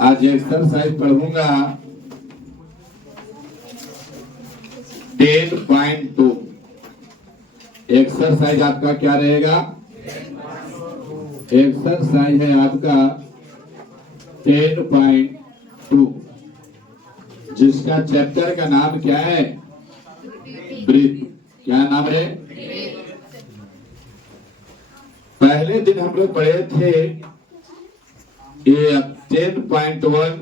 आज एक्सरसाइज पढ़ूंगा 10.2। एक्सरसाइज आपका क्या रहेगा? एक्सरसाइज है आपका 10.2, जिसका चैप्टर का नाम क्या है? ब्रीथ। क्या नाम है? पहले दिन हम लोग पढ़े थे ये 10.1,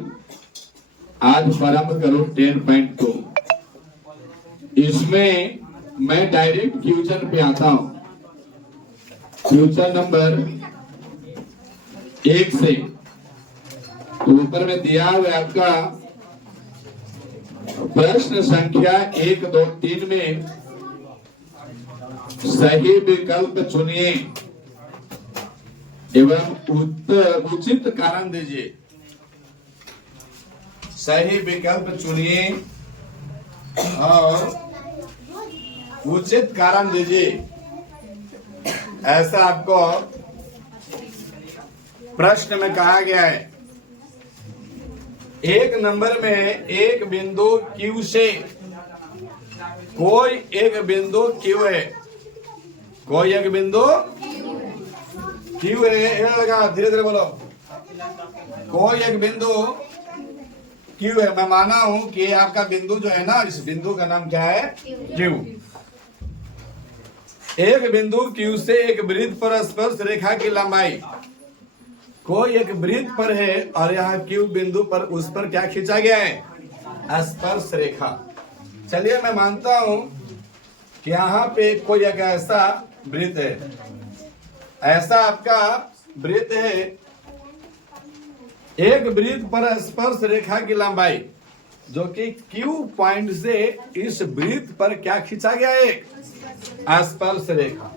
आज प्रारंभ करो 10.2। इसमें मैं डायरेक्ट क्वेश्चन पे आता हूं। क्वेश्चन नंबर 1 से तो ऊपर में दिया हुआ आपका प्रश्न संख्या 1, 2, 3 में सही विकल्प चुनिए एवं उचित कारण दीजिए। सही विकल्प चुनिए और उचित कारण दीजिए, ऐसा आपको प्रश्न में कहा गया है। एक नंबर में एक बिंदु Q से कोई एक बिंदु Q है, कोई एक बिंदु Q है, लगा धीरे धीरे बोलो। कोई एक बिंदु Q है, मैं माना हूं कि आपका बिंदु जो है ना, इस बिंदु का नाम क्या है? Q। एक बिंदु Q से एक वृत्त पर स्पर्श रेखा की लंबाई, कोई एक वृत्त पर है और यहाँ Q बिंदु पर उस पर क्या खींचा गया है? स्पर्श रेखा। चलिए मैं मानता हूं कि यहाँ पे कोई एक ऐसा वृत्त है, ऐसा आपका वृत्त है। एक वृत्त पर स्पर्श रेखा की लंबाई जो कि Q पॉइंट से इस वृत्त पर क्या खींचा गया है? स्पर्श रेखा।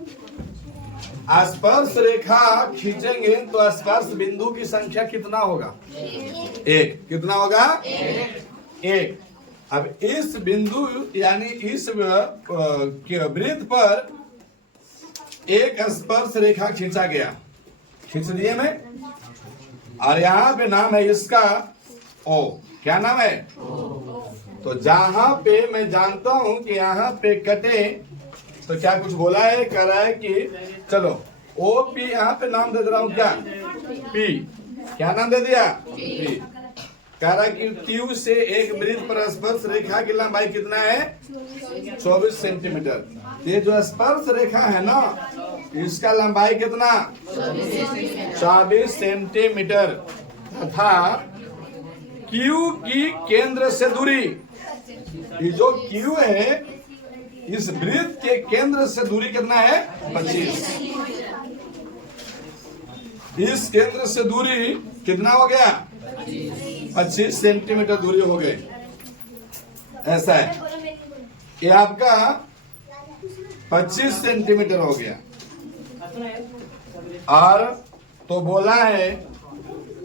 स्पर्श रेखा खींचेंगे तो स्पर्श बिंदु की संख्या कितना होगा? 1। कितना होगा? 1। अब इस बिंदु यानी इस वृत्त पर एक स्पर्श रेखा खींचा गया, खींच दिए मैं, और यहाँ पे नाम है इसका O। क्या नाम है? तो जहां पे मैं जानता हूं कि यहाँ पे कटे तो क्या कुछ बोला है? कह रहा है कि चलो OP यहाँ पे नाम दे दे रहा हूं, क्या? P। क्या नाम दे दिया? P। कह रहा है कि Q से एक वृत्त पर स्पर्श रेखा की लंबाई कितना है? 24 सेंटीमीटर। ये जो स्पर्श रेखा है ना, इसका लंबाई कितना? 24 सेंटीमीटर तथा Q की केंद्र से दूरी, ये जो Q है इस वृत्त के केंद्र से दूरी कितना है? 25। इस केंद्र से दूरी कितना हो गया? 25 सेंटीमीटर दूरी हो गई। ऐसा है, ये आपका 25 सेंटीमीटर हो गया। और तो बोला है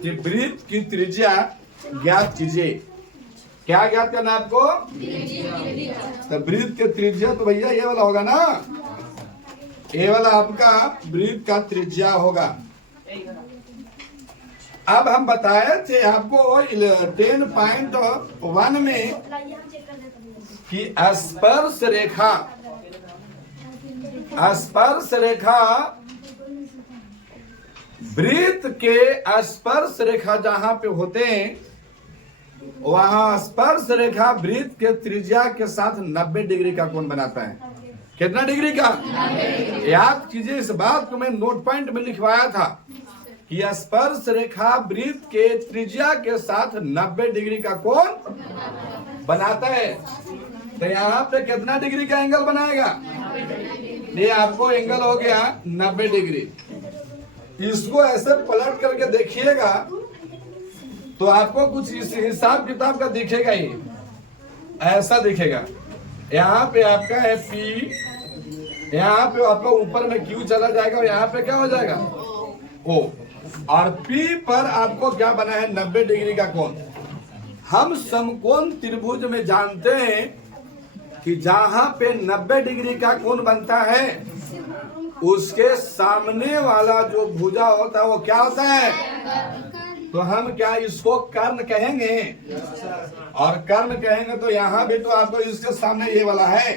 कि वृत्त की त्रिज्या ज्ञात कीजिए। क्या ज्ञात करना है आपको? तो वृत्त की त्रिज्या तो भैया ये वाला होगा ना, ये वाला आपका वृत्त का त्रिज्या होगा। अब हम बताए थे आपको 10.1 में कि स्पर्श रेखा, स्पर्श रेखा वृत्त के स्पर्श रेखा जहां पे होते हैं वहां स्पर्श रेखा वृत्त के त्रिज्या के साथ 90 डिग्री का कोण बनाता है। कितना डिग्री का? याद कीजिए, इस बात को मैं नोट पॉइंट में लिखवाया था कि स्पर्श रेखा वृत्त के त्रिज्या के साथ 90 डिग्री का कोण बनाता है। तो यहाँ पे कितना डिग्री का एंगल बनाएगा? ये आपको एंगल हो गया 90 डिग्री। इसको ऐसे पलट करके देखिएगा तो आपको कुछ इस हिसाब किताब का दिखेगा ही, ऐसा दिखेगा। यहाँ पे आपका है P, यहाँ पे आपका ऊपर में Q चला जाएगा और यहाँ पे क्या हो जाएगा? O। और P पर आपको क्या बना है? 90 डिग्री का कोण। हम समकोण त्रिभुज में जानते हैं कि जहां पे 90 डिग्री का कोण बनता है उसके सामने वाला जो भुजा होता है वो क्या होता है? तो हम क्या इसको कर्ण कहेंगे? और कर्ण कहेंगे तो यहाँ भी तो आपको इसके सामने ये वाला है,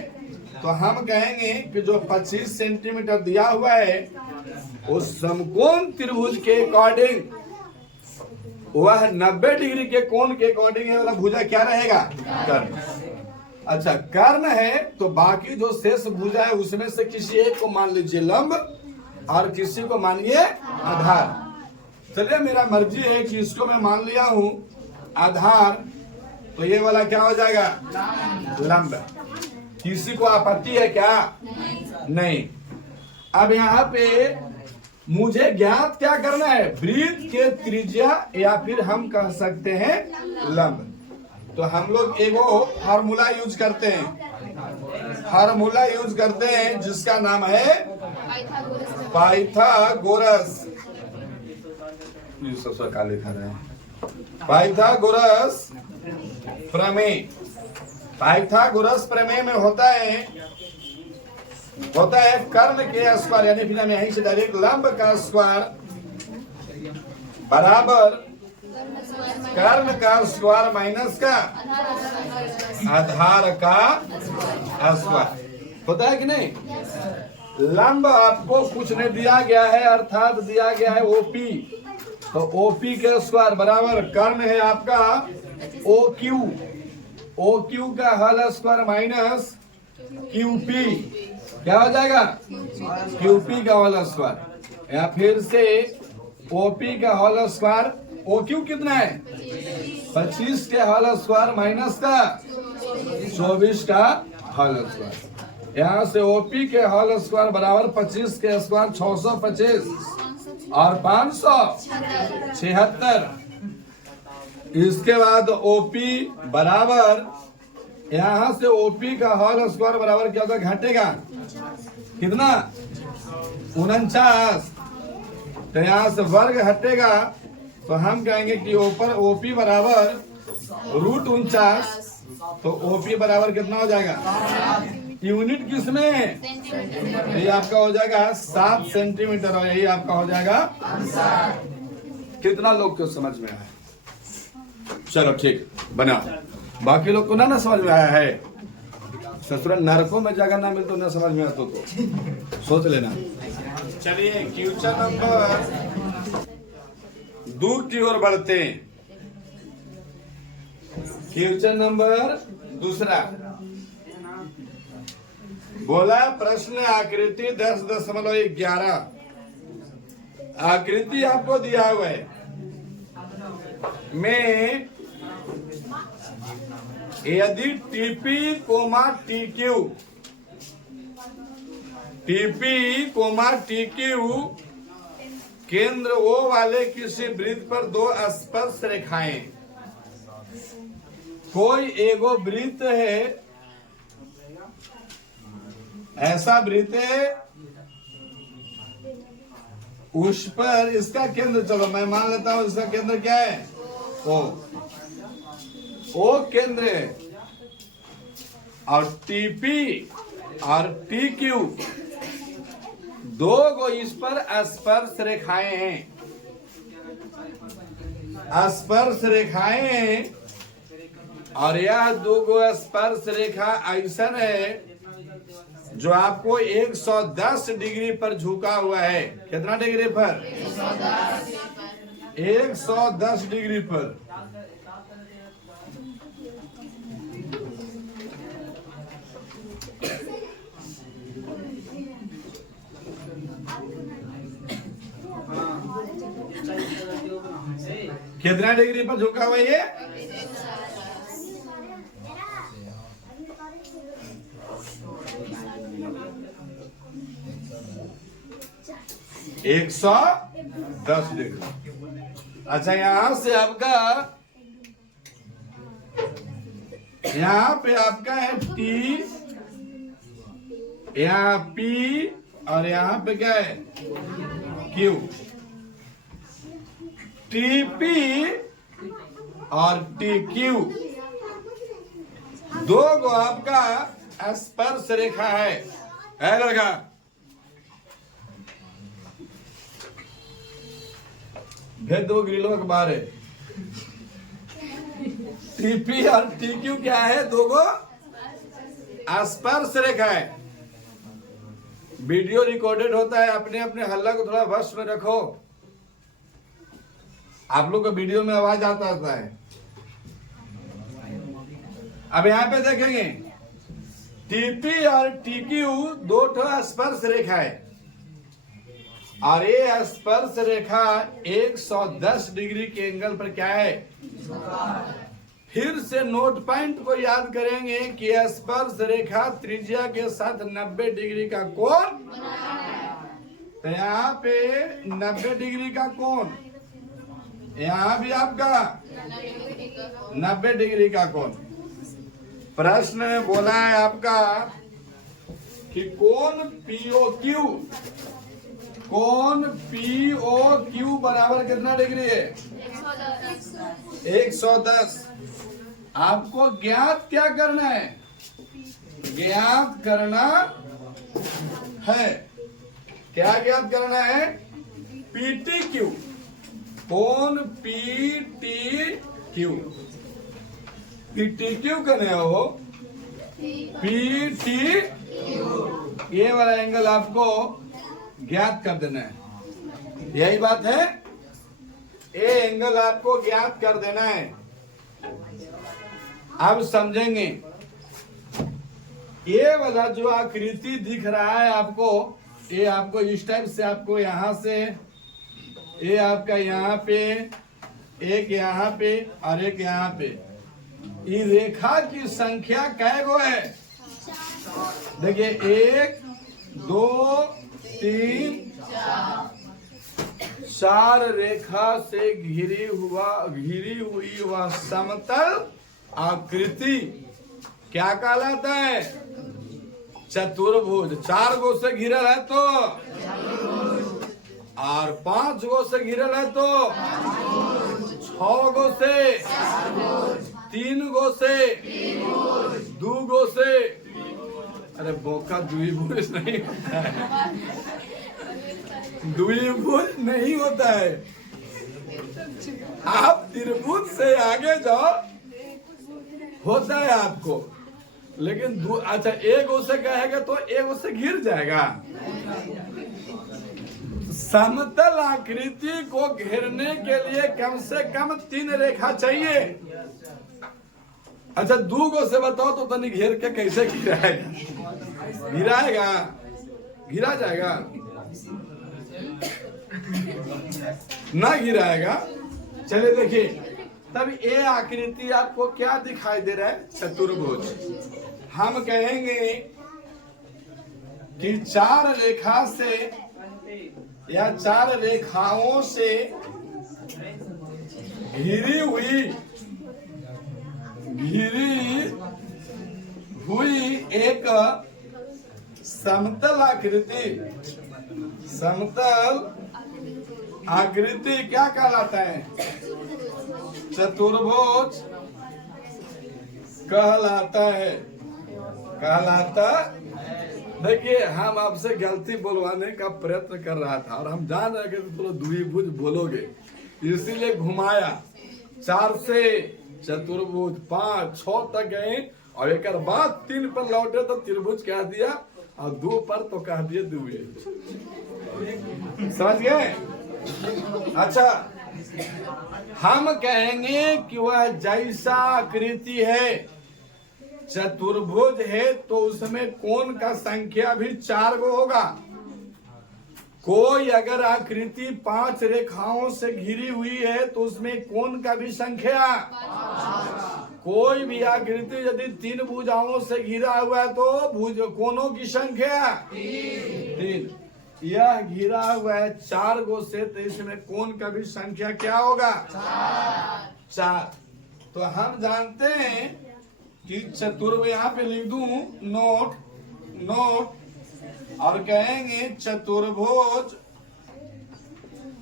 तो हम कहेंगे कि जो 25 सेंटीमीटर दिया हुआ है उस समकोण त्रिभुज के अकॉर्डिंग वह 90 डिग्री के कोण के अकॉर्डिंग ये वाला भुजा क्या रहेगा? कर्ण। अच्छा, कर्ण है तो बाकी जो शेष भुजा है उसमें से किसी एक को मान लीजिए लंब और किसी को मानिए आधार। चलिए, मेरा मर्जी है कि इसको मैं मान लिया हूं आधार, तो ये वाला क्या हो जाएगा? लंब। किसी को आपत्ति है क्या? नहीं। अब यहाँ पे मुझे ज्ञात क्या करना है? वृत्त के त्रिज्या या फिर हम कह सकते हैं लंब। तो हम लोग एगो फार्मूला यूज करते हैं, जिसका नाम है पाइथागोरस। का लिखा रहे हैं पाइथागोरस प्रमेय। पाइथागोरस प्रमेय में होता है कर्ण के स्क्वायर, यानी फिर हम यहीं से डायरेक्ट लंब का स्क्वायर बराबर कर्ण का स्क्वायर माइनस का आधार का स्क्वायर होता है कि नहीं? लंब आपको कुछ नहीं दिया गया है, अर्थात दिया गया है ओपी, तो ओपी का स्क्वायर बराबर कर्ण है आपका ओक्यू का होल स्क्वायर माइनस क्यूपी, क्या हो जाएगा? क्यूपी का होल स्क्वायर, या फिर से ओपी का होल स्क्वायर। ओक्यू कितना है? 25 के होल स्क्वायर माइनस का 24 का होल स्क्वायर। यहाँ से ओपी के होल स्क्वायर बराबर 25 के स्क्वायर 625 और 576। इसके बाद ओपी बराबर, यहाँ से ओपी का होल स्क्वायर बराबर क्या होगा? घटेगा कितना? 49। तो यहाँ से वर्ग हटेगा, तो हम कहेंगे कि ऊपर ओपी बराबर √49, तो ओपी बराबर कितना हो जाएगा? यूनिट किसमें? ये आपका हो जाएगा 7 सेंटीमीटर, और यही आपका हो जाएगा। कितना लोग को समझ में आया? चलो ठीक बना, बाकी लोग को ना समझ में आया है। ससुर नरकों में जगह ना मिले तो ना समझ में आता तो सोच लेना। चलिए, क्वेश्चन नंबर 2 की ओर बढ़ते हैं। क्वेश्चन नंबर 2 बोला, प्रश्न आकृति 10.11 आकृति आपको दिया हुआ है में यदि टीपी कोमा टीक्यू केंद्र ओ वाले किसी वृत्त पर 2 स्पर्श रेखाएं, कोई एगो वृत्त है, ऐसा वृत्त है, उस पर इसका केंद्र, चलो मैं मान लेता हूं इसका केंद्र क्या है? ओ केंद्र है, और टीपी और टीक्यू 2 गो इस पर स्पर्श रेखाएं हैं। स्पर्श रेखाएं हैं, और यह 2 गो स्पर्श रेखा ऐसा है जो आपको 110 डिग्री पर झुका हुआ है। कितना डिग्री पर? 110 डिग्री पर। कितना डिग्री पर झुका हुआ ये? 110 डिग्री। अच्छा, यहां से आपका, यहाँ पे आपका है टी, यहाँ पी, और यहाँ पे क्या है? क्यू। टीपी और टीक्यू 2 गो आपका स्पर्श रेखा है लड़का? फिर दो ग्रिलों के बारे। टीपी और टीक्यू क्या है? दो गो स्पर्श रेखा है। वीडियो रिकॉर्डेड होता है, अपने अपने हल्ला को थोड़ा वश में रखो। आप लोग को वीडियो में आवाज आता है। अब यहां पे देखेंगे टीपी और टीक्यू दो स्पर्श रेखा है और ये स्पर्श रेखा 110 डिग्री के एंगल पर क्या है? फिर से नोट पॉइंट को याद करेंगे कि स्पर्श रेखा त्रिज्या के साथ 90 डिग्री का कोण, तो यहाँ पे 90 डिग्री का कोण, यहाँ भी आपका 90 डिग्री का कोण। प्रश्न में बोला है आपका कि कोण POQ, कोण POQ बराबर कितना डिग्री है? 110। आपको ज्ञात क्या करना है? ज्ञात करना है, क्या ज्ञात करना है? PTQ, कोण PTQ। PTQ कने हो PT, ये वाला एंगल आपको ज्ञात कर देना है। यही बात है, ये एंगल आपको ज्ञात कर देना है। अब समझेंगे ये वाला जो आकृति दिख रहा है आपको, ये आपको इस टाइप से, आपको यहां से ये आपका यहाँ पे, एक यहाँ पे और एक यहाँ पे, ये रेखा की संख्या कै गो है? देखिए 1 2 3 4 रेखा से घिरी हुई वह समतल आकृति क्या कहलाता है? चतुर्भुज। 4 गो से घिरल है तो, और 5 गो से घिरल है तो, 6 गो से, 3 गो से, 2 गो से, अरे बोका द्विभुज नहीं होता है, द्विभुज नहीं होता है। आप त्रिभुज से आगे जाओ, होता है आपको, लेकिन अच्छा एक गो से कहेगा तो एक गो से घिर जाएगा। समतल आकृति को घेरने के लिए कम से कम 3 रेखा चाहिए। अच्छा 2 गो से बताओ तो तनी घेर के कैसे गिराएगा? गिराएगा? गिरा जाएगा? ना गिराएगा। चलिए देखिए, तब ये आकृति आपको क्या दिखाई दे रहा है? चतुर्भुज। हम कहेंगे कि 4 रेखा से या 4 रेखाओं से घिरी हुई एक समतल आकृति क्या कहलाता है? चतुर्भुज कहलाता है। देखिए हम आपसे गलती बोलवाने का प्रयत्न कर रहा था और हम जान रहे कि तो द्विभुज बोलोगे, इसीलिए घुमाया। 4 से चतुर्भुज, 5 6 तक गए और एक बाद 3 पर लौटे तो त्रिभुज कह दिया और 2 पर तो कह दिए द्विभुज। समझ गए? अच्छा, हम कहेंगे कि वह जैसा आकृति है, चतुर्भुज है, तो उसमें कोण का संख्या भी 4 गो होगा। कोई अगर आकृति 5 रेखाओं से घिरी हुई है तो उसमें कोण का भी संख्या। कोई भी आकृति यदि 3 भुजाओं से घिरा हुआ है तो कोणों की संख्या 3। यह घिरा हुआ है 4 गो से, तो इसमें कोण का भी संख्या क्या होगा? 4। तो हम जानते हैं कि चतुर्भुज, यहाँ पे लिख दूं नोट, और कहेंगे चतुर्भुज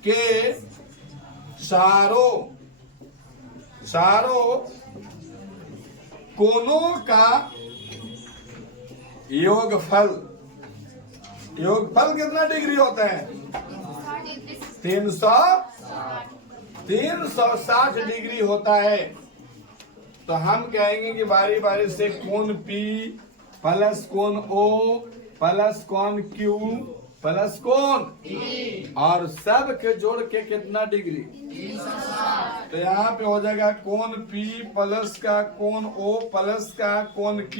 के चारों कोणों का योगफल कितना डिग्री होता है? 360। 360 डिग्री होता है, तो हम कहेंगे कि बारी बारी से कोण P प्लस कोण O प्लस कोण Q प्लस कोण E, और सब के जोड़ के कितना डिग्री? 360। तो यहाँ पे हो जाएगा कोण P प्लस का कोण O प्लस का कोण Q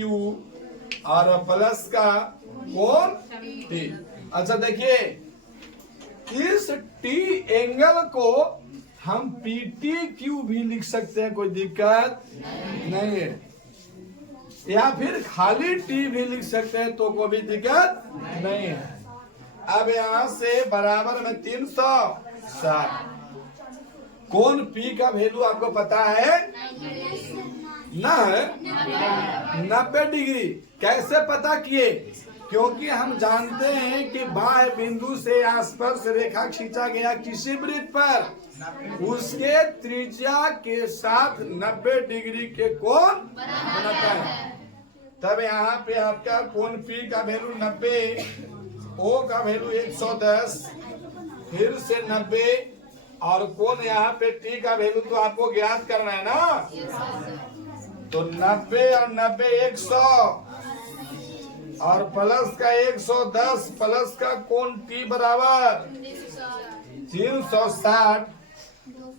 और प्लस का कोण T। अच्छा देखिए, इस T एंगल को हम PTQ भी लिख सकते हैं, कोई दिक्कत नहीं है, या फिर खाली T भी लिख सकते हैं तो कोई भी दिक्कत नहीं है। अब यहां से बराबर में 360, कोण P का वैल्यू आपको पता है ना? है 90 डिग्री। कैसे पता किए? क्योंकि हम जानते हैं कि बाह्य बिंदु से स्पर्श रेखा खींचा गया किसी वृत्त पर उसके त्रिज्या के साथ 90 डिग्री के कोण बनाता है। तब यहाँ पे आपका कोण P का वैल्यू 90, O का वैल्यू 110, फिर से 90, और कोण यहाँ पे T का वैल्यू तो आपको ज्ञात करना है ना, तो 90 और 90 100, और प्लस का 110 प्लस का कोण T बराबर 360,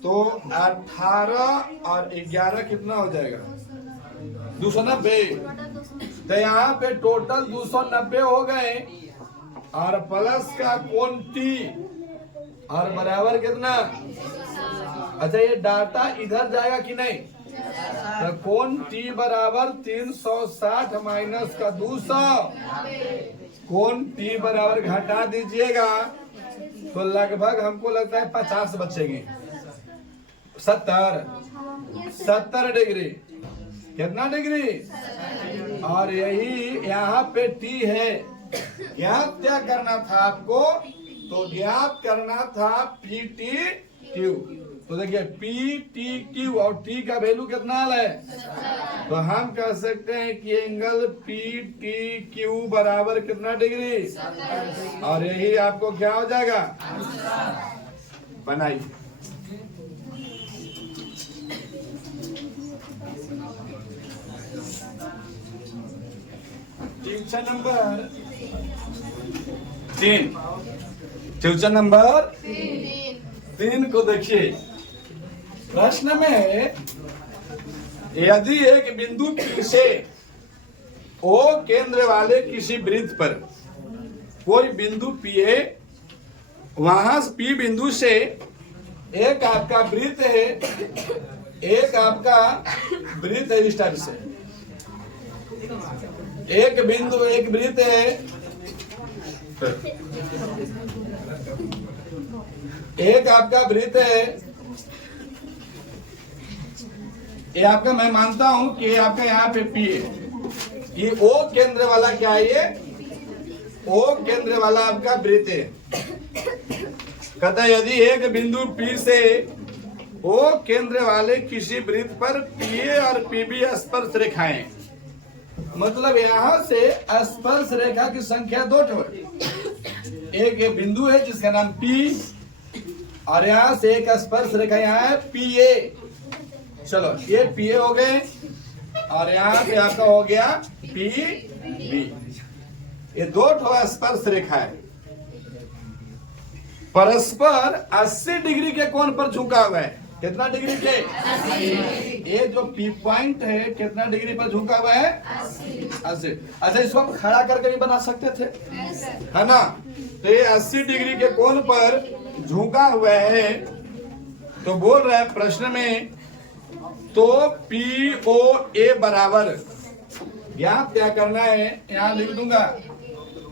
तो 18 और 11 कितना हो जाएगा? 290। तो यहाँ पे टोटल 290 हो गए, और प्लस का कोण T और बराबर कितना? अच्छा, ये डाटा इधर जाएगा कि नहीं? तो कोण T बराबर 360 माइनस का 200, कोण T बराबर घटा दीजिएगा तो लगभग हमको लगता है 50 बचेंगे, 70 डिग्री। कितना डिग्री? और यही यहाँ पे T है, ज्ञात क्या करना था आपको? तो ज्ञात करना था PTQ। तो देखिए PTQ और T का वैल्यू कितना है, तो हम कह सकते हैं कि एंगल PTQ बराबर कितना डिग्री, और यही आपको क्या हो जाएगा? बनाइए। ट्यूशन नंबर 3, ट्यूशन नंबर 3 को देखिए। प्रश्न में यदि एक बिंदु P से O केंद्र वाले किसी वृत्त पर कोई बिंदु P है, वहां P बिंदु से एक आपका वृत्त है, एक आपका वृत्त है, इस टाइप से एक बिंदु एक वृत्त है, एक आपका वृत्त है, ये आपका, मैं मानता हूं कि आपका यहाँ पे P है, ये O केंद्र वाला क्या है? ये O केंद्र वाला आपका वृत्त है। कहता है यदि एक बिंदु P से O केंद्र वाले किसी वृत्त पर PA और PB स्पर्श रेखाएं, मतलब यहाँ से स्पर्श रेखा की संख्या 2 ठो, एक बिंदु है जिसका नाम P, और यहाँ से एक स्पर्श रेखा यहाँ है PA। चलो ये PA हो गए, और यहाँ पे आपका हो गया PB। ये 2 ठो स्पर्श रेखा है, परस्पर 80 डिग्री के कोण पर झुका हुआ है। कितना डिग्री के? 80। ये जो P पॉइंट है कितना डिग्री पर झुका हुआ है? 80। अच्छा, इसको हम खड़ा करके भी बना सकते थे, है ना? तो ये 80 डिग्री के कोण पर झुका हुआ है। तो बोल रहा है प्रश्न में, तो POA बराबर ज्ञात क्या करना है? यहां लिख दूंगा,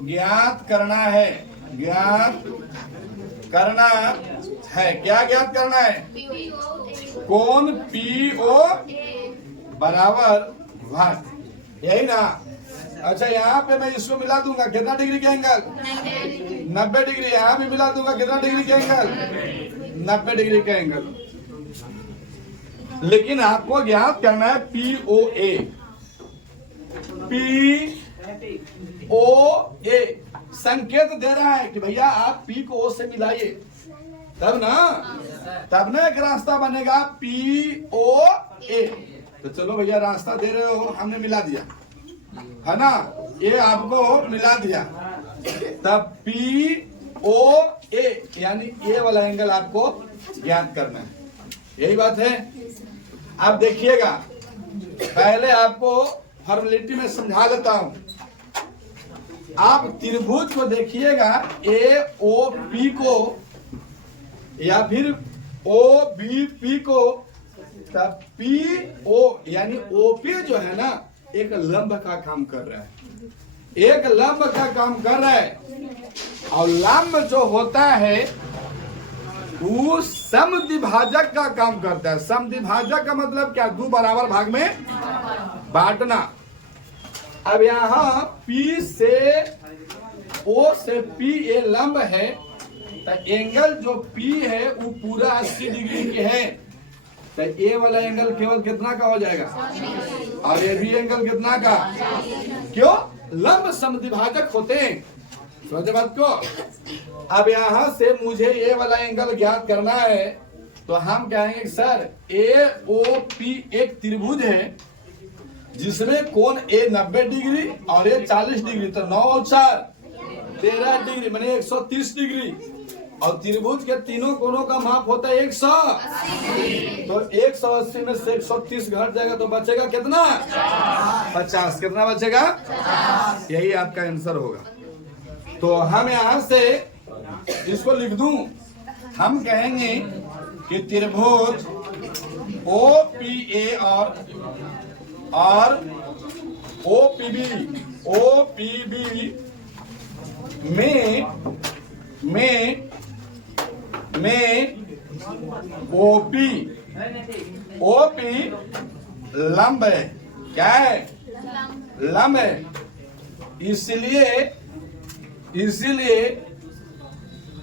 ज्ञात करना है, ज्ञात करना है। क्या ज्ञात करना है? कोण PO बराबर भाग, यही ना? अच्छा, यहाँ पे मैं इसको मिला दूंगा, कितना डिग्री के एंगल? 90 डिग्री। यहाँ भी मिला दूंगा, कितना डिग्री के एंगल? 90 डिग्री के एंगल। लेकिन आपको ज्ञात करना है POA। POA संकेत दे रहा है कि भैया आप P को O से मिलाइए। तब ना, तब ना एक रास्ता बनेगा POA। तो चलो भैया रास्ता दे रहे हो, हमने मिला दिया है ना, ये आपको मिला दिया, तब POA यानी ए वाला एंगल आपको ज्ञात करना है, यही बात है। अब देखिएगा, पहले आपको फॉर्मेलिटी में समझा लेता हूं। आप त्रिभुज को देखिएगा, AOP को या फिर OBP को, तब PO यानी OP जो है ना, एक लंब का काम कर रहा है, एक लंब का काम कर रहा है। और लंब जो होता है वो समद्विभाजक का काम करता है। समद्विभाजक का मतलब क्या? दो बराबर भाग में बांटना। अब यहाँ P से O से P ये लंब है, तो एंगल जो P है वो पूरा 80 डिग्री के है, तो ए वाला एंगल केवल कितना का हो जाएगा, और ये भी एंगल कितना का? क्यों? लंब समद्विभाजक होते हैं, समझे बात को। अब यहां से मुझे ए वाला एंगल ज्ञात करना है, तो हम कहेंगे सर AOP एक त्रिभुज है जिसमें कोण A 90 डिग्री और A 40 डिग्री, तो 9 और 4 13 डिग्री माने 130 डिग्री, और त्रिभुज के तीनों कोणों का माप होता है 180। तो 180 में से 130 घट जाएगा तो बचेगा कितना? 50। कितना बचेगा? यही आपका आंसर होगा। तो हम यहां से इसको लिख दूं, हम कहेंगे कि त्रिभुज OPA और OPB में OP लंब है। क्या है? लंब है। इसलिए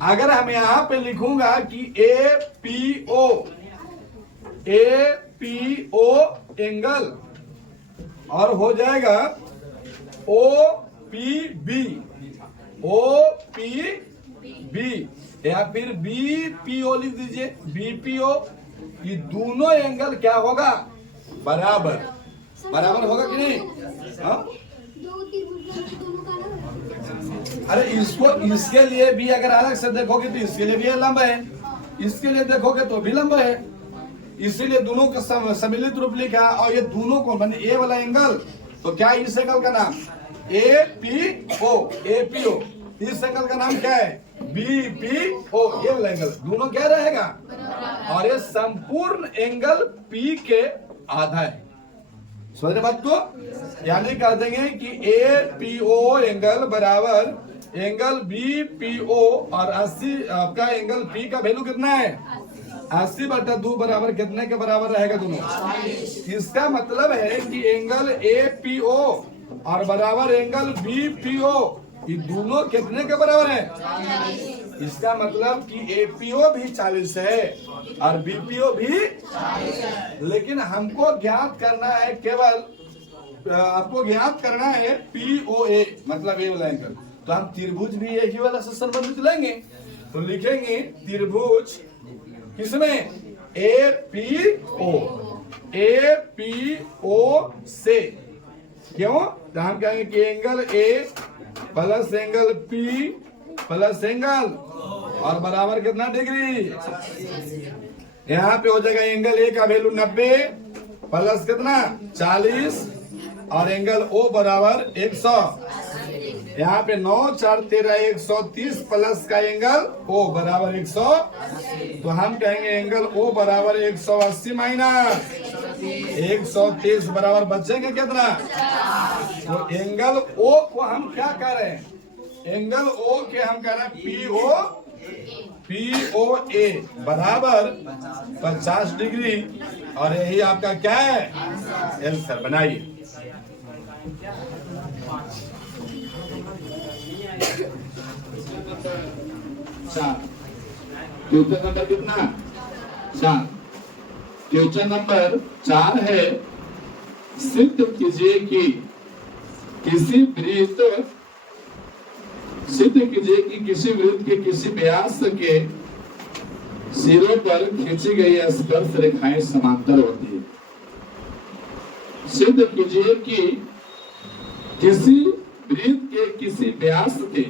अगर हम यहां पे लिखूंगा कि APO एंगल और हो जाएगा OPB या फिर BPO लिख दीजिए, BPO, ये दोनों एंगल क्या होगा? बराबर। बराबर होगा कि नहीं? हाँ? अरे इसके लिए भी अगर अलग से देखोगे तो इसके लिए भी लंब है, इसके लिए देखोगे तो भी लंब है, इसीलिए दोनों का सम्मिलित रूप लिखा। और ये दोनों को माने ए वाला एंगल, तो क्या इस एंगल का नाम? APO। इस एंगल का नाम क्या है? BPO। ये वाला एंगल दोनों क्या रहेगा? और ये संपूर्ण एंगल P के आधा है। समझ बात को? यानी कह देंगे कि APO एंगल बराबर एंगल BPO, और 80 आपका एंगल P का वैल्यू कितना है? 80/2 बराबर कितने के बराबर रहेगा? दोनों। इसका मतलब है कि एंगल APO और बराबर एंगल BPO, ये दोनों कितने के बराबर है? इसका मतलब कि APO भी 40 है और BPO भी 40। लेकिन हमको ज्ञात करना है, केवल आपको ज्ञात करना है POA मतलब ए वाला एंगल। तो हम त्रिभुज भी यही वाला से संबंधित लेंगे, तो लिखेंगे त्रिभुज किसमें? APO से। क्यों? तो हम कहेंगे कि angle A plus angle P plus angle और बराबर कितना डिग्री? यहाँ पे हो जाएगा एंगल A का वैल्यू 90 प्लस कितना? 40 और एंगल O बराबर 100। यहाँ पे 9 4 13 130 प्लस का एंगल O बराबर 100। तो हम कहेंगे एंगल O बराबर 180 माइनस 130 बराबर बचेंगे कितना? तो एंगल O को हम क्या कह रहे हैं? एंगल O के हम कह रहे हैं POA बराबर 50 डिग्री, और यही आपका क्या है? आंसर। बनाइए। क्वेश्चन नंबर कितना? 4। क्वेश्चन नंबर 4 है, सिद्ध कीजिए कि किसी वृत्त के किसी व्यास के सिरों पर खींची गई स्पर्श रेखाएं समांतर होती है। सिद्ध कीजिए कि किसी वृत्त के किसी व्यास के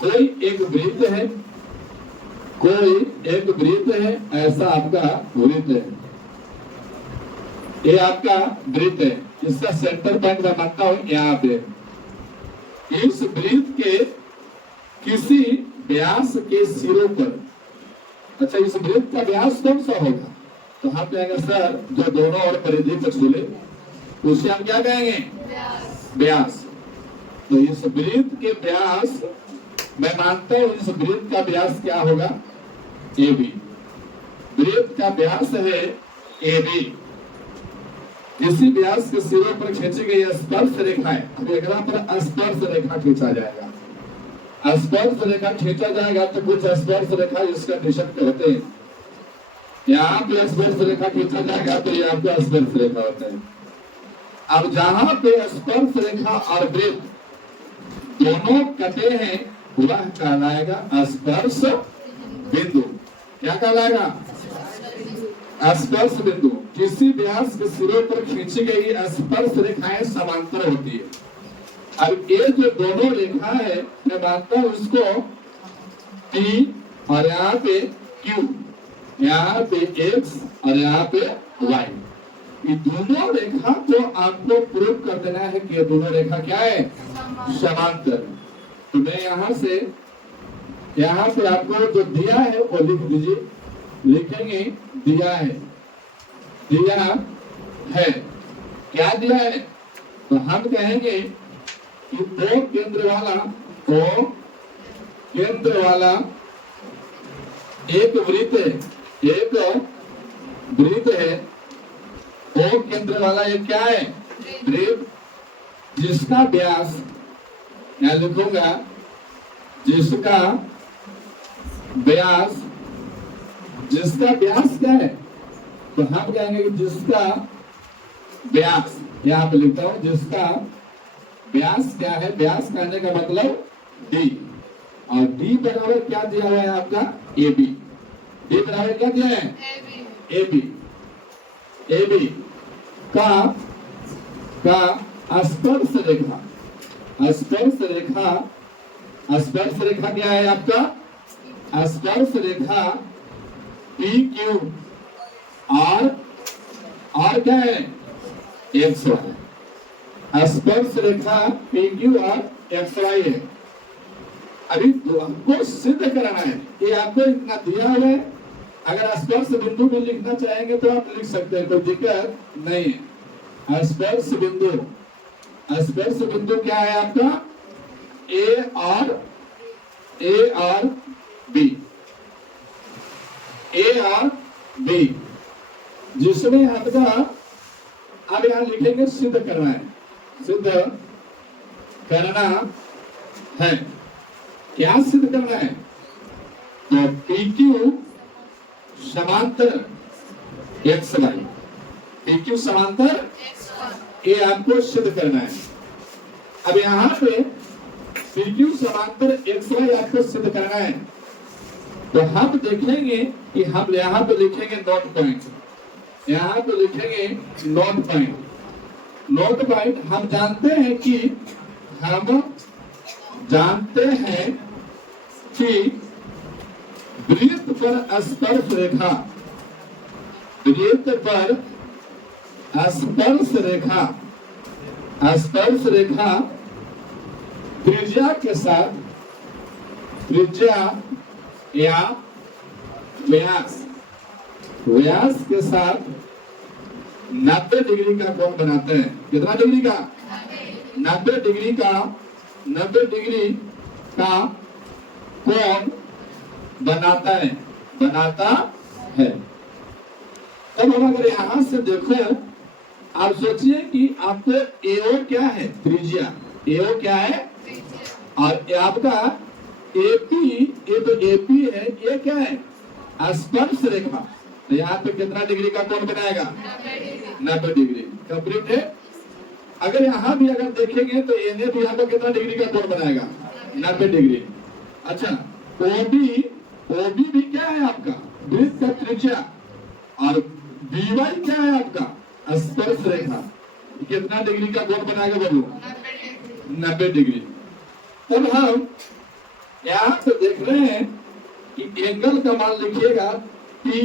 कोई एक वृत्त है, कोई एक वृत्त है, ऐसा आपका वृत्त है, ये आपका वृत्त है, इसका सेंटर पॉइंट मैं मानता हूं यहाँ पे। इस वृत्त के किसी व्यास के सिरों पर, अच्छा इस वृत्त का व्यास कौन सा होगा, तो हम कहेंगे सर जो दोनों और परिधि पर छूले उसे हम क्या कहेंगे, व्यास। तो इस वृत्त के व्यास, मैं मानता हूं इस वृत्त का व्यास क्या होगा, AB। वृत्त का व्यास है AB। इसी व्यास के सिरों पर खींची गई स्पर्श रेखा है। अब एक पर स्पर्श रेखा खींचा जाएगा, स्पर्श रेखा खींचा जाएगा तो कुछ स्पर्श रेखा इसका निशान कहते हैं। यहाँ पे स्पर्श रेखा खींचा जाएगा तो ये आपका स्पर्श रेखा होता है। अब जहां पे स्पर्श रेखा और वृत्त दोनों कटे हैं वह कहलाएगा स्पर्श बिंदु। क्या कहलाएगा, स्पर्श बिंदु। किसी व्यास के सिरों पर खींची गई स्पर्श रेखाएं समांतर होती है। अब ये जो दोनों रेखा है मैं मानता हूं उसको P और यहाँ पे Q, यहाँ पे X और यहाँ पे Y, ये दोनों रेखा को आपको प्रूव कर देना है कि ये दोनों रेखा क्या है, समांतर। तो मैं यहाँ पे आपको जो दिया है वो लिख दीजिए, लिखेंगे दिया है, दिया है, क्या दिया है, तो हम कहेंगे कि O केंद्र वाला एक वृत्त है, एक वृत्त है, O केंद्र वाला एक क्या है, वृत्त, जिसका व्यास, यहाँ लिखूंगा जिसका व्यास क्या है, तो हम कहेंगे कि जिसका व्यास, यहाँ पे लिखता हूं जिसका व्यास क्या है, व्यास कहने का मतलब D, और D बराबर क्या दिया हुआ है आपका AB। D बराबर क्या दिया है, AB का स्पर्श रेखा, स्पर्श रेखा क्या है आपका, स्पर्श रेखा PQ और क्या है, XY। स्पर्श रेखा PQ और XY है। अभी हमको सिद्ध कराना है, ये आपको इतना दिया हुआ है, अगर स्पर्श बिंदु भी लिखना चाहेंगे तो आप लिख सकते हैं, कोई दिक्कत नहीं है। स्पर्श बिंदु क्या है आपका, A और B, जिसमें आपका अब यहाँ लिखेंगे सिद्ध करना है, सिद्ध करना है, क्या सिद्ध करना है, तो PQ समांतर XY, PQ समांतर ये आपको सिद्ध करना है। अब यहाँ पे PQ समांतर XY आपको सिद्ध करना है, तो हम देखेंगे कि हम यहाँ पे लिखेंगे नोट पॉइंट, यहाँ पे लिखेंगे नोट पॉइंट। हम जानते हैं कि वृत्त पर स्पर्श रेखा त्रिज्या के साथ, त्रिज्या या व्यास के साथ 90 डिग्री का कोण बनाते हैं। कितना डिग्री का, 90 डिग्री का कोण बनाता है। तब हम अगर यहां से देखो, आप सोचिए कि आपको AO क्या है, त्रिज्या AO क्या है, और आपका AP, ये तो AP है, ये क्या है, स्पर्श रेखा। तो यहाँ पे कितना डिग्री का कोण बनाएगा, 90 डिग्री। कंप्लीट है। अगर यहाँ भी अगर देखेंगे तो एने भी यहाँ पर कितना डिग्री का कोण बनाएगा, 90 डिग्री। अच्छा, OB ओबी भी क्या है आपका वृत्त का त्रिज्या, और बीवाई क्या है आपका स्पर्श रेखा। कितना डिग्री का कोण बनाएगा बोलो? 90 डिग्री। तब हम यहाँ पे देख रहे हैं कि एंगल का मान लिखिएगा पी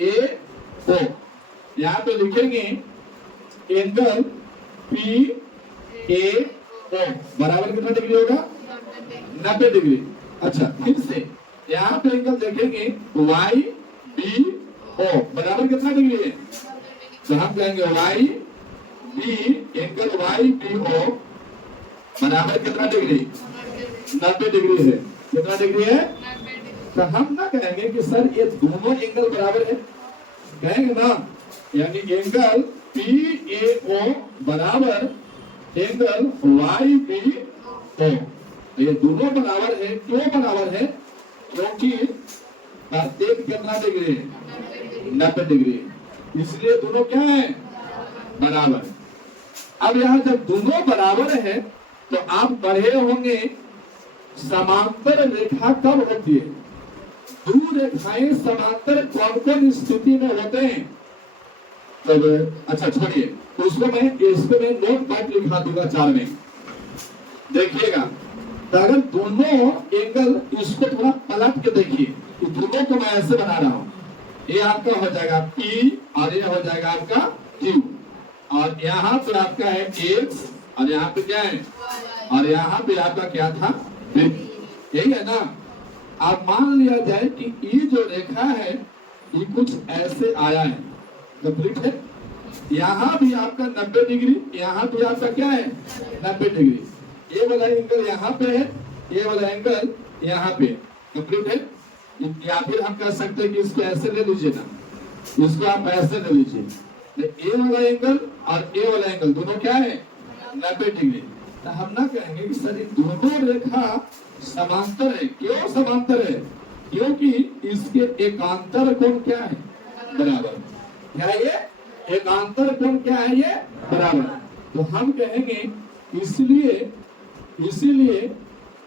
ए ओ। यहाँ पे लिखेंगे एंगल पी ए ओ बराबर कितना डिग्री होगा? 90 डिग्री। अच्छा फिर से यहाँ पे एंगल देखेंगे वाई बी ओ बराबर कितना डिग्री है? तो हम कहेंगे Y B angle Y B O बराबर कितना डिग्री? 90 डिग्री है। कितना डिग्री है? तो हम ना कहेंगे कि सर ये दोनों एंगल बराबर है, कहेंगे ना, यानी एंगल पी ए ओ बराबर एंगल वाई बी ओ। ये दोनों बराबर है। क्यों बराबर है? क्योंकि प्रत्येक कितना डिग्री है? 90 डिग्री। इसलिए दोनों क्या है? बराबर। अब यहाँ जब दोनों बराबर है तो आप पढ़े होंगे समांतर रेखा कब होती है? दो रेखाएं समांतर कौन कौन स्थिति में होते हैं? तब अच्छा छोड़िए, उसको मैं नोट पॉइंट लिखा दूंगा 4 में। देखिएगा, तो अगर दोनों एंगल, इसको थोड़ा पलट के देखिए, तो दोनों को मैं ऐसे बना रहा हूं। ये आपका हो जाएगा P और ये हो जाएगा आपका Q, और यहाँ पे आपका है X और यहाँ पे क्या है? और यहाँ पे आपका क्या था? यही है ना। आप मान लिया जाए कि ये जो रेखा है ये कुछ ऐसे आया है, कंप्लीट है। यहाँ भी आपका 90 डिग्री, यहाँ भी आपका क्या है? 90 डिग्री। ये वाला एंगल यहाँ पे है, ये वाला एंगल यहाँ पे, कंप्लीट है। या फिर हम कह सकते हैं कि इसको ऐसे ले लीजिए ना, इसको आप ऐसे ले लीजिए। तो ये वाला एंगल और ये वाला एंगल दोनों क्या है? 90 डिग्री। तो हम ना कहेंगे कि सर दोनों रेखा समांतर है। क्यों समांतर है? क्योंकि इसके एकांतर कोण क्या है? बराबर। क्या है ये? एकांतर कोण क्या है? ये बराबर। तो हम कहेंगे इसीलिए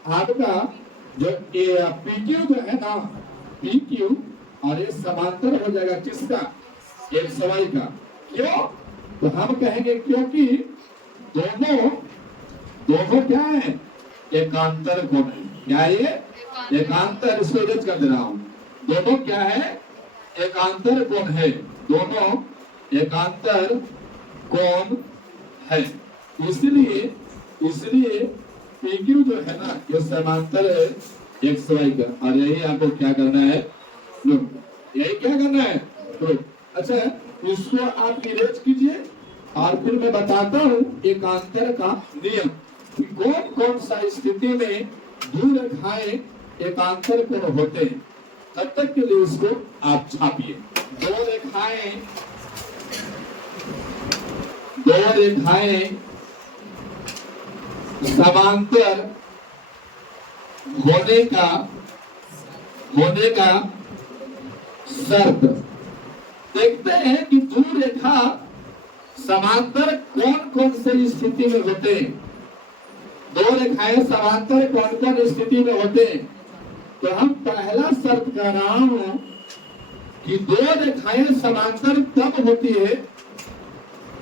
आपका जो PQ जो है ना, PQ और ये समांतर हो जाएगा किसका? एक सवाई का। क्यों? तो हम कहेंगे क्योंकि दोनों क्या है? एकांतर कोण है। क्या है ये? एकांतर। इसको इरेज कर दे रहा हूं। दोनों क्या है? एकांतर कोण है। दोनों एकांतर कोण है। इसलिए PQ जो है ना, ये समांतर है XY का, और यही आपको क्या करना है? लो, यही क्या करना है? तो अच्छा, इसको आप इरेज कीजिए और फिर मैं बताता हूँ एकांतर का नियम कि कौन कौन सा स्थिति में दो रेखाएं एकांतर कोण होते हैं। तब तक के लिए इसको आप छापिए। दो रेखाएं समांतर होने का शर्त। देखते हैं कि दो रेखा समांतर कौन कौन से स्थिति में होते हैं। दो रेखाएं समांतर कौन कौन स्थिति में होते हैं? तो हम पहला शर्त कह रहा हूं कि दो रेखाएं समांतर तब होती है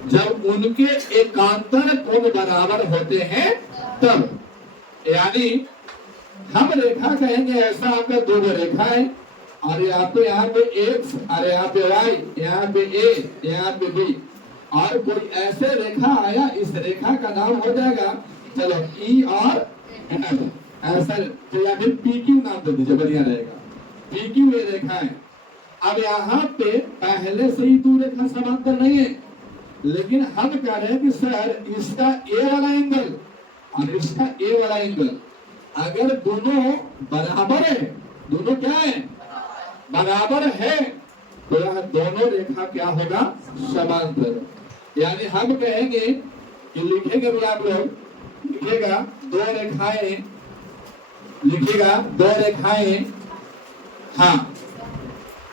जब उनके एकांतर कोण बराबर होते हैं तब। यानी हम रेखा कहेंगे ऐसा, आपका दो रेखा है और आपको यहाँ पे X और यहाँ पे Y, यहाँ पे A, यहाँ पे B, और कोई ऐसे रेखा आया, इस रेखा का नाम हो जाएगा, चलो E और F ऐसा, तो या फिर PQ नाम दे दीजिए, बढ़िया रहेगा। PQ ये रेखा है। अब यहाँ पे पहले से ही दो रेखा समांतर नहीं है, लेकिन हम कह रहे हैं कि सर इसका A वाला एंगल और इसका A वाला एंगल अगर दोनों बराबर है, दोनों क्या है? बराबर है, तो यह दोनों रेखा क्या होगा? समांतर। यानी हम कहेंगे कि लिखेंगे भी, आप लोग लिखेगा दो रेखाएं, हाँ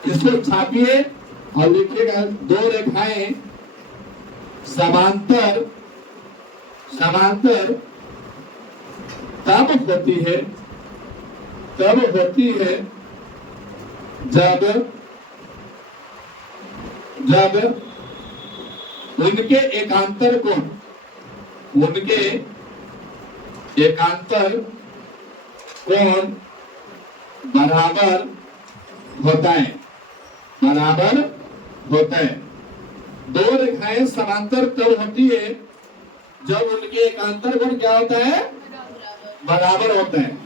इसको छापिए और लिखिएगा दो रेखाएं समांतर तब होती है जब जब उनके एकांतर कोण बराबर होता है, दो रेखाएं समांतर तब होती है जब उनके एकांतर कोण क्या होता है, बराबर होता है।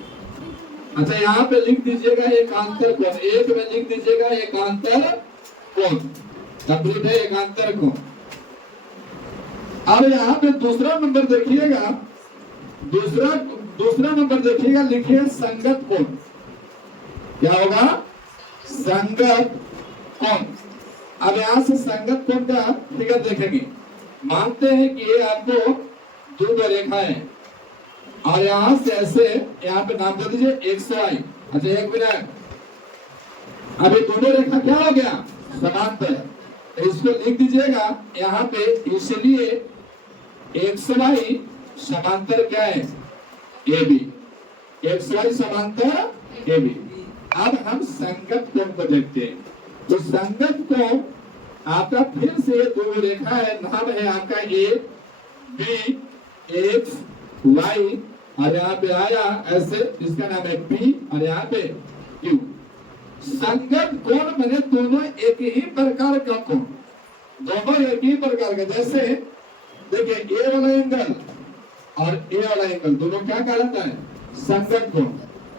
अच्छा यहाँ पे लिख दीजिएगा एकांतर कोण, एक में लिख दीजिएगा एकांतर कोण, कंप्लीट है एकांतर कोण। अब यहाँ पे दूसरा नंबर देखिएगा, दूसरा नंबर देखिएगा, लिखिए संगत कोण। क्या होगा, संगत कोण। अब यहाँ से संगत कोण का फिगर देखेंगे। मानते हैं कि ये आपको दो रेखा है और यहाँ से ऐसे यहाँ पे नाम दे दीजिए XY। अच्छा एक मिनट, अभी दोनों रेखा क्या हो गया, समांतर। तो इसको लिख दीजिएगा यहाँ पे, इसलिए XY समांतर क्या है, AB। XY समांतर AB। अब हम संगत कोण को देखते हैं। तो संगत कोण आपका फिर से दो रेखा है, नाम है आपका AB, X, Y और यहाँ पे आया ऐसे, इसका नाम है P और यहाँ पे Q। संगत कोण मैंने दोनों एक ही प्रकार का कोण, दोनों एक ही प्रकार का। जैसे देखिए ए वाला एंगल और ए वाला एंगल दोनों क्या कहलाता है, संगत कोण।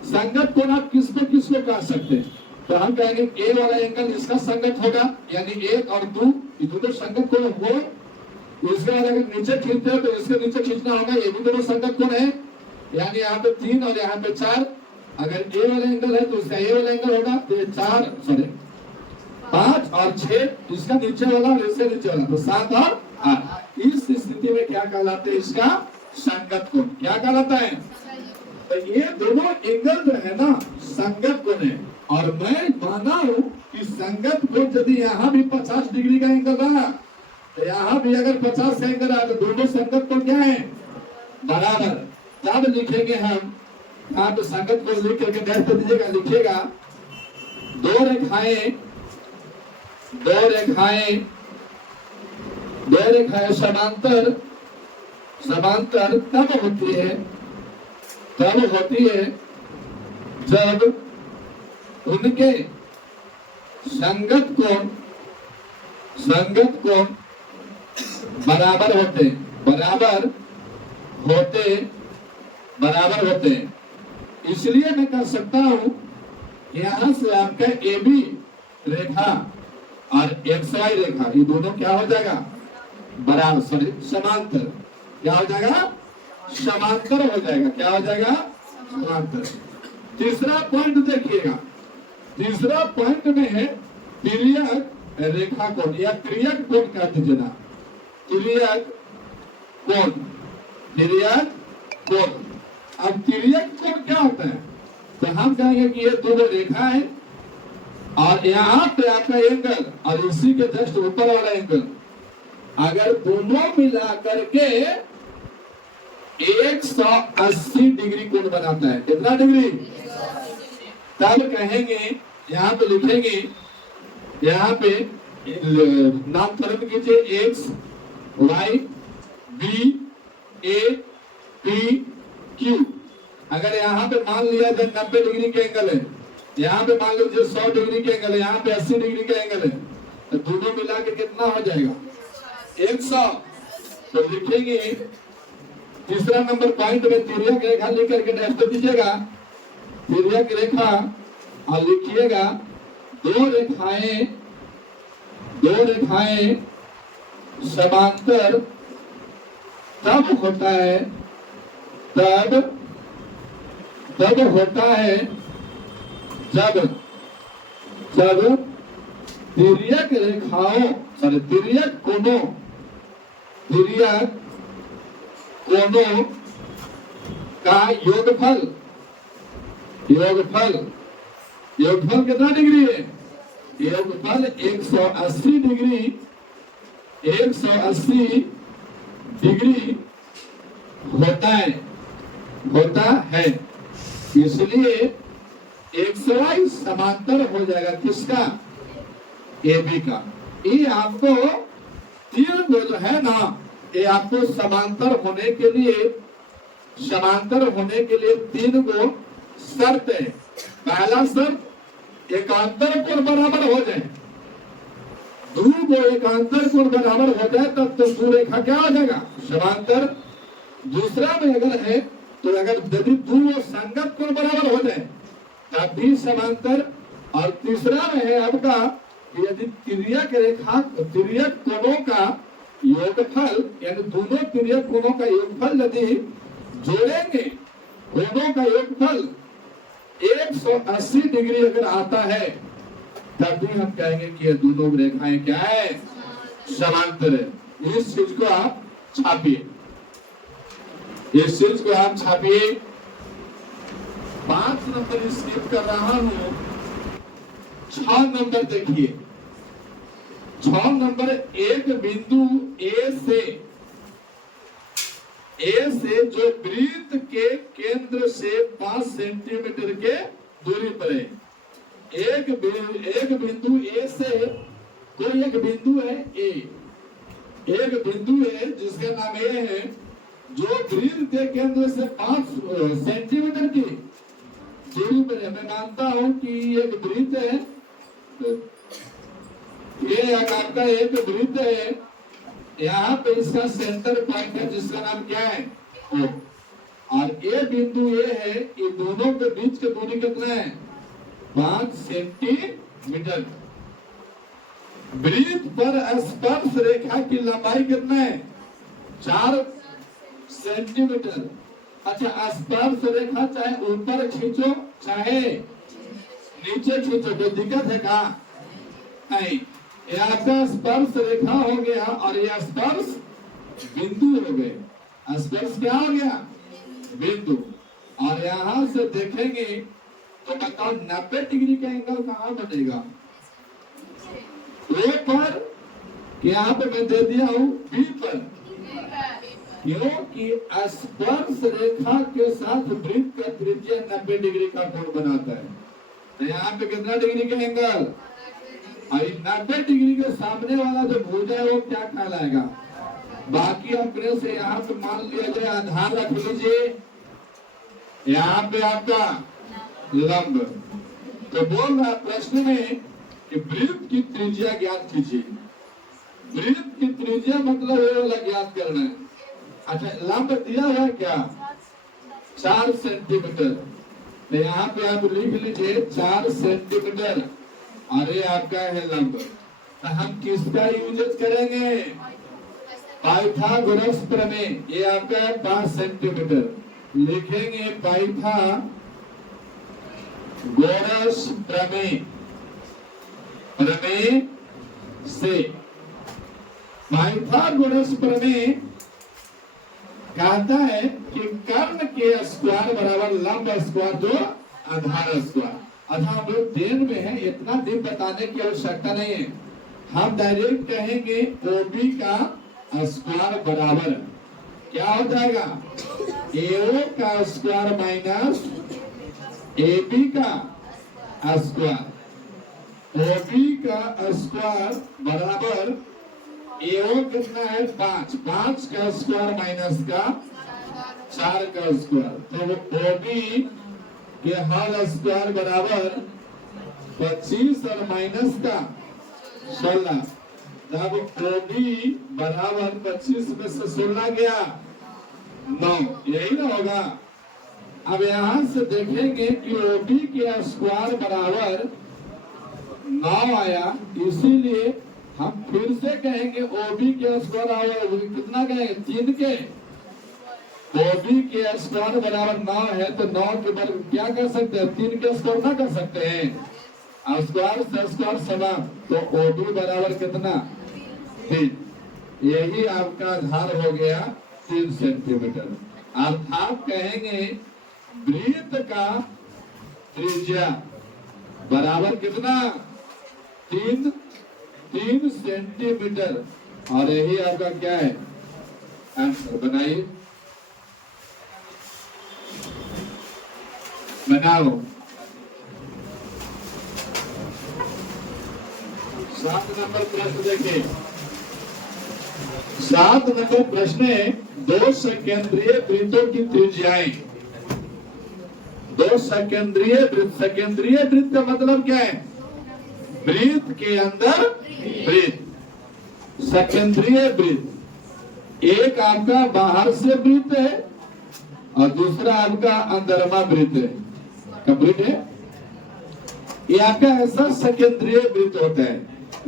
संगत कोण आप किसको किसको कह सकते हैं, तो हम कहेंगे ए वाला एंगल इसका संगत होगा, यानी एक और दो, ये दोनों संगत कोण हो। इसके बाद अगर नीचे खींचते हैं तो इसके नीचे खींचना होगा, ये भी दोनों संगत कोण है, यानी यहाँ पे 3 और यहाँ पे 4। अगर ए वाला एंगल है तो इसका ए वाला एंगल होगा, तो ये 5 और 6, इसका नीचे वाला और इसके नीचे वाला, तो 7 और 8। इस स्थिति में क्या कहलाते हैं, इसका संगत कोण। क्या कहलाता है, तो ये दोनों एंगल जो है ना संगत कोण है। और मैं माना हूं कि संगत कोण यदि यहाँ भी 50 डिग्री का एंगल रहा, तो यहाँ भी अगर 50 का एंगल रहा, तो दोनों संगत कोण क्या है, बराबर। तब लिखेंगे हम यहाँ पे संगत कोण लिख करके डैश कर दीजिएगा, लिखिएगा दो रेखाएं समांतर तब होती है जब उनके संगत कोण बराबर होते हैं। इसलिए मैं कह सकता हूं यहां से आपका AB रेखा और XY रेखा, ये दोनों क्या हो जाएगा, बराबर, सॉरी समांतर। क्या हो जाएगा, समांतर हो जाएगा। क्या हो जाएगा, समांतर। तीसरा पॉइंट देखिएगा, तीसरा पॉइंट में है तिर्यक रेखा कोण या तिर्यक कोण कह दीजिए ना, तिर्यक कोण। अब तिर्यक कोण क्या होता है, तो हम कहेंगे कि ये दो रेखा है और यहाँ पे आपका एंगल और इसी के जस्ट ऊपर वाला एंगल, अगर दोनों मिला करके 180 डिग्री कोण बनाता है। कितना डिग्री, तब कहेंगे, यहाँ पे लिखेंगे, यहाँ पे नामकरण कीजिए X, Y, B, A, P, Q। अगर यहाँ पे मान लिया जाए 90 डिग्री के एंगल है, यहाँ पे मान लीजिए 100 डिग्री के एंगल है, यहाँ पे 80 डिग्री के एंगल है, तो दोनों मिला के कितना हो जाएगा, 100। तो लिखेंगे तीसरा नंबर पॉइंट में तिर्यक रेखा लिख करके डैश कर दीजिएगा, तिर्यक रेखा, और लिखिएगा दो रेखाएं समांतर तब होता है जब तिर्यक रेखाओं तिर्यक कोणों का योगफल कितना डिग्री है, योगफल 180 डिग्री होता है। इसलिए XY समांतर हो जाएगा किसका? AB का। ये आपको तीन जो है ना, ये आपको समांतर होने के लिए तीन गो शर्त है। पहला शर्त एकांतर कोण बराबर हो जाए, दो एकांतर कोण बराबर हो जाए तब तो सुरेखा क्या हो जाएगा? समांतर। दूसरा में अगर है तो अगर यदि दो संगत कोण बराबर हो जाए तब भी समांतर। और तीसरा में है आपका यदि तिर्यक कोणों का योगफल, यानी दोनों तिर्यक कोणों का योगफल यदि जोड़ेंगे, कोणों का योगफल 180 डिग्री अगर आता है तब भी हम कहेंगे कि ये दोनों रेखाएं क्या है? समांतर है। इस चीज को आप छापिए, इस चीज को आप छापिए। 5 नंबर स्किप कर रहा हूं, 6 नंबर देखिए। 6 नंबर, एक बिंदु ए से जो वृत्त के केंद्र से 5 सेंटीमीटर के दूरी पर है। एक बिंदु ए से, कोई एक बिंदु है ए, एक बिंदु है जिसका नाम ए है, जो वृत्त के केंद्र से 5 सेंटीमीटर की दूरी पर है। मैं मानता हूं कि एक वृत्त है, ये आपका एक वृत्त है, यहाँ पे इसका सेंटर पॉइंट है जिसका नाम क्या है? O। और ये बिंदु ये है, ये दोनों के बीच की दूरी कितना है? 5 सेंटीमीटर। वृत्त पर स्पर्श रेखा की लंबाई कितना है? 4 सेंटीमीटर। अच्छा, स्पर्श रेखा चाहे ऊपर खींचो चाहे नीचे खींचो, कोई दिक्कत है क्या? नहीं। ये आपका स्पर्श रेखा हो गया और यह स्पर्श बिंदु हो गए। स्पर्श क्या हो गया? बिंदु। और यहां से देखेंगे तो बताओ 90 डिग्री का एंगल कहां बनेगा? ए पर, यहाँ पे मैं दे दिया हूं बी पर, क्योंकि स्पर्श रेखा के साथ वृत्त का त्रिज्या 90 डिग्री का कोण बनाता है। तो यहाँ पे कितना डिग्री का एंगल? 90 डिग्री के सामने वाला जो भुजा है वो क्या कहलाएगा? बाकी अपने से यहाँ पे मान लिया जाए, आधार रख लीजिए, यहाँ पे आपका लंब। तो बोल रहा प्रश्न में कि वृत्त की त्रिज्या ज्ञात कीजिए। वृत्त की त्रिज्या मतलब ये वाला ज्ञात करना है। अच्छा, लंब दिया है क्या? 4 सेंटीमीटर। तो यहाँ पे आप लिख लीजिए 4 सेंटीमीटर, और ये आपका है लंब। तो हम किसका यूज करेंगे? पाइथागोरस प्रमेय। ये आपका है 5 सेंटीमीटर। लिखेंगे पाइथागोरस प्रमेय, प्रमेय से। पाइथागोरस प्रमेय कहता है कि कर्ण के स्क्वायर बराबर लंब स्क्वायर जो आधार स्क्वायर। अच्छा, हम लोग देर में है, इतना दिन बताने की आवश्यकता नहीं है। हम डायरेक्ट कहेंगे ओबी का स्क्वायर बराबर क्या हो जाएगा? एओ का स्क्वायर माइनस एबी का स्क्वायर। ओबी का स्क्वायर बराबर एओ कितना है? 5 का स्क्वायर माइनस का 4 का स्क्वायर। तो ओबी के हर स्क्वायर बराबर 25 और माइनस का 16। तब ओबी बराबर 25 में से 16 गया 9, यही ना होगा। अब यहां से देखेंगे कि ओबी के स्क्वायर बराबर 9 आया, इसीलिए हम फिर से कहेंगे ओबी के स्क्वायर बराबर कितना कहेंगे? 3 के। ओबी के स्क्वायर बराबर 9 है तो 9 के बराबर क्या कर सकते हैं? 3 के स्क्वायर ना कर सकते हैं? स्क्वायर से स्क्वायर समान, तो ओबी बराबर कितना? 3। यही आपका आधार हो गया 3 सेंटीमीटर। अर्थात कहेंगे वृत्त का त्रिज्या बराबर कितना? 3 सेंटीमीटर। और यही आपका क्या है? आंसर बनाइए, बनाओ। 7 नंबर प्रश्न देखिए। 7 नंबर प्रश्न है, दो सकेंद्रीय वृत्तों की त्रिज्याएं। दो सकेंद्रीय वृत्त, सकेंद्रीय वृत्त का मतलब क्या है? वृत्त के अंदर वृत्त। सकेंद्रीय वृत्त, एक आपका बाहर से वृत्त है और दूसरा आपका अंदरमा वृत्त है। कंप्लीट है? ये आपका ऐसा सकेंद्रीय वृत्त होता है,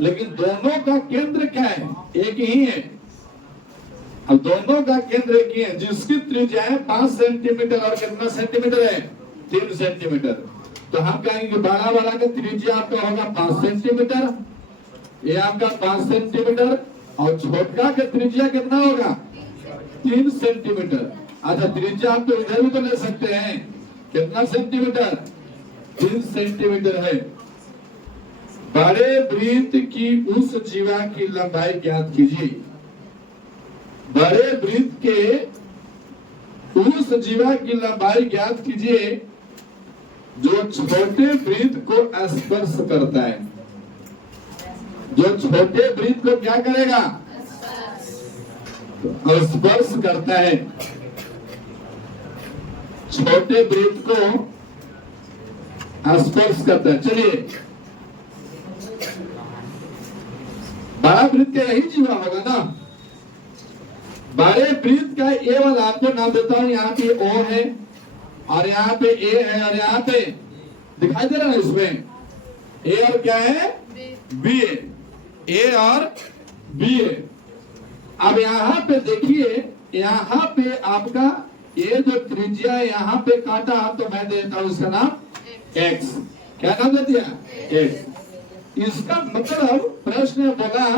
लेकिन दोनों का केंद्र क्या है? एक ही है। अब दोनों का केंद्र एक ही है, जिसकी त्रिज्या है 5 सेंटीमीटर और कितना सेंटीमीटर है? 3 सेंटीमीटर। तो हम कहेंगे बड़ा वाला का त्रिज्या आपका होगा 5 सेंटीमीटर, ये आपका 5 सेंटीमीटर, और छोटा का त्रिज्या कितना होगा? 3 सेंटीमीटर। अच्छा, त्रिज्या आप तो इधर भी तो ले सकते हैं, कितना सेंटीमीटर? 3 सेंटीमीटर है। बड़े वृत्त की उस जीवा की लंबाई ज्ञात कीजिए। बड़े वृत्त के उस जीवा की लंबाई ज्ञात कीजिए जो छोटे वृत्त को स्पर्श करता है। जो छोटे वृत्त को क्या करेगा? स्पर्श करता है। छोटे वृत्त को स्पर्श करता है। चलिए, बड़ा वृत्त का यही जीवा होगा ना। बड़े वृत्त का ए वाला आपको नाम देता हूं। यहाँ पे ओ है और यहाँ पे ए है और यहाँ पे दिखाई दे रहा है इसमें ए और क्या है? बी है। ए और बी है। अब यहाँ पे देखिए, यहाँ पे आपका ये जो त्रिज्या यहाँ पे काटा तो मैं देता हूं इसका नाम एक्स। क्या नाम दे दिया? एक्स। इसका मतलब प्रश्न बोला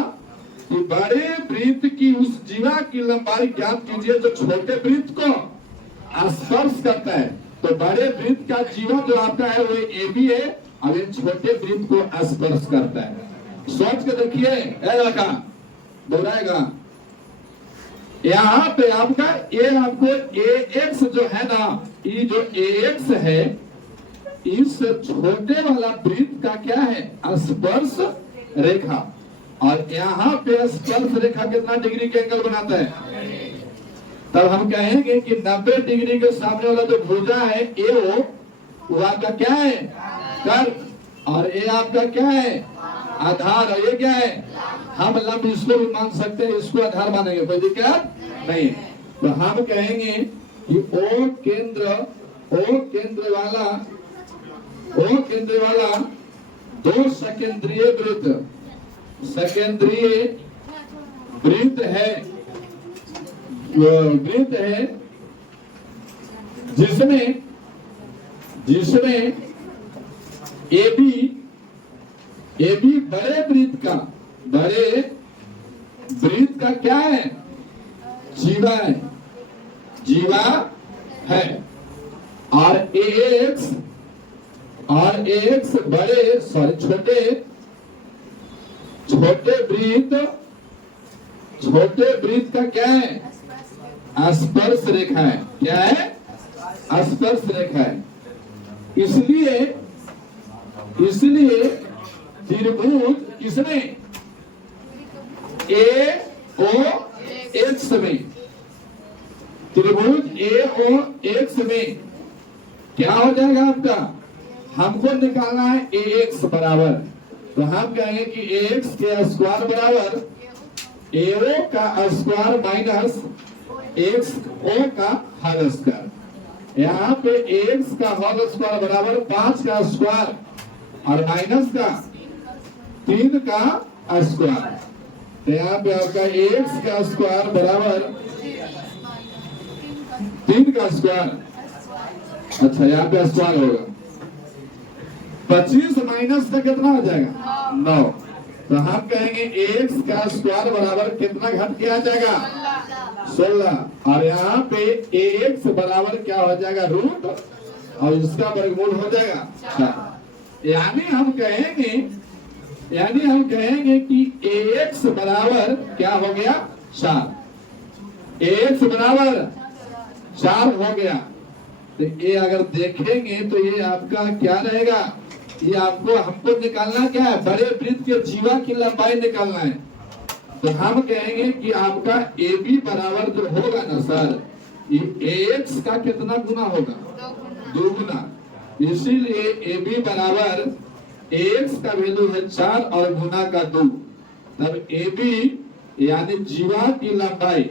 कि बड़े वृत्त की उस जीवा की लंबाई ज्ञात कीजिए जो छोटे वृत्त को स्पर्श करता है। तो बड़े वृत्त का जीवा जो आपका है वो ए बी है और ये छोटे वृत्त को स्पर्श करता है। सोच के देखिए, लड़का दोहराएगा। यहाँ पे आपका ए आपको ए एक्स जो है ना, ये जो ए एक्स है, इस छोटे वाला वृत्त का क्या है? स्पर्श रेखा। और यहाँ पे स्पर्श रेखा कितना डिग्री के एंगल बनाता है? तब हम कहेंगे कि 90 डिग्री के सामने वाला जो भुजा है ए वो आपका क्या है? कर्क। और ए आपका क्या है? आधार। और ये क्या है? हम लंब इसको भी मान सकते हैं, इसको आधार मानेंगे, कोई दिक्कत नहीं। तो हम कहेंगे कि ओ केंद्र वाला दो सकेंद्रीय वृत्त है जिसमें ए बी बड़े वृत्त का क्या है? जीवा है। और एक्स बड़े छोटे वृत्त का क्या है? स्पर्श रेखा है। क्या है? स्पर्श रेखा है। इसलिए त्रिभुज किसमें? ए ओ एक्स में। त्रिभुज ए ओ एक्स में क्या हो जाएगा आपका? हमको निकालना है ए एक्स बराबर। तो हम कहेंगे कि ए एक्स के स्क्वायर बराबर ए ओ का स्क्वायर माइनस एक्स ओ का होल स्क्वायर। यहाँ पे एक्स का होल स्क्वायर बराबर 5 का स्क्वायर और माइनस का 3 का स्क्वायर। तो यहाँ पे आपका एक्स का स्क्वायर बराबर 3 का स्क्वायर। अच्छा, यहाँ पे स्क्वायर होगा 25 माइनस का कितना हो जाएगा? 9। तो हम कहेंगे एक्स का स्क्वायर बराबर कितना घट के आ जाएगा? 16। और यहाँ पे एक्स बराबर क्या हो जाएगा? रूट, और इसका वर्गमूल हो जाएगा 4। यानी हम कहेंगे कि एक्स बराबर क्या हो गया? 4। एक्स बराबर 4 हो गया। तो ये अगर देखेंगे तो ये आपका क्या रहेगा? ये आपको हमको निकालना क्या है, बड़े वृत्त के जीवा की लंबाई निकालना है। तो हम कहेंगे कि आपका ए बी बराबर जो होगा ना सर, ये एक्स का कितना गुना होगा, 2 गुना। इसीलिए ए बी बराबर एक्स का वैल्यू है 4 और गुना का 2। तब ए बी यानी जीवा की लंबाई,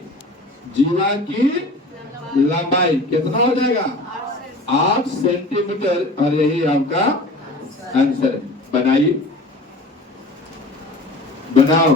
जीवा की लंबाई कितना हो जाएगा, 8 सेंटीमीटर। और यही आपका आंसर है। बनाइए, बनाओ।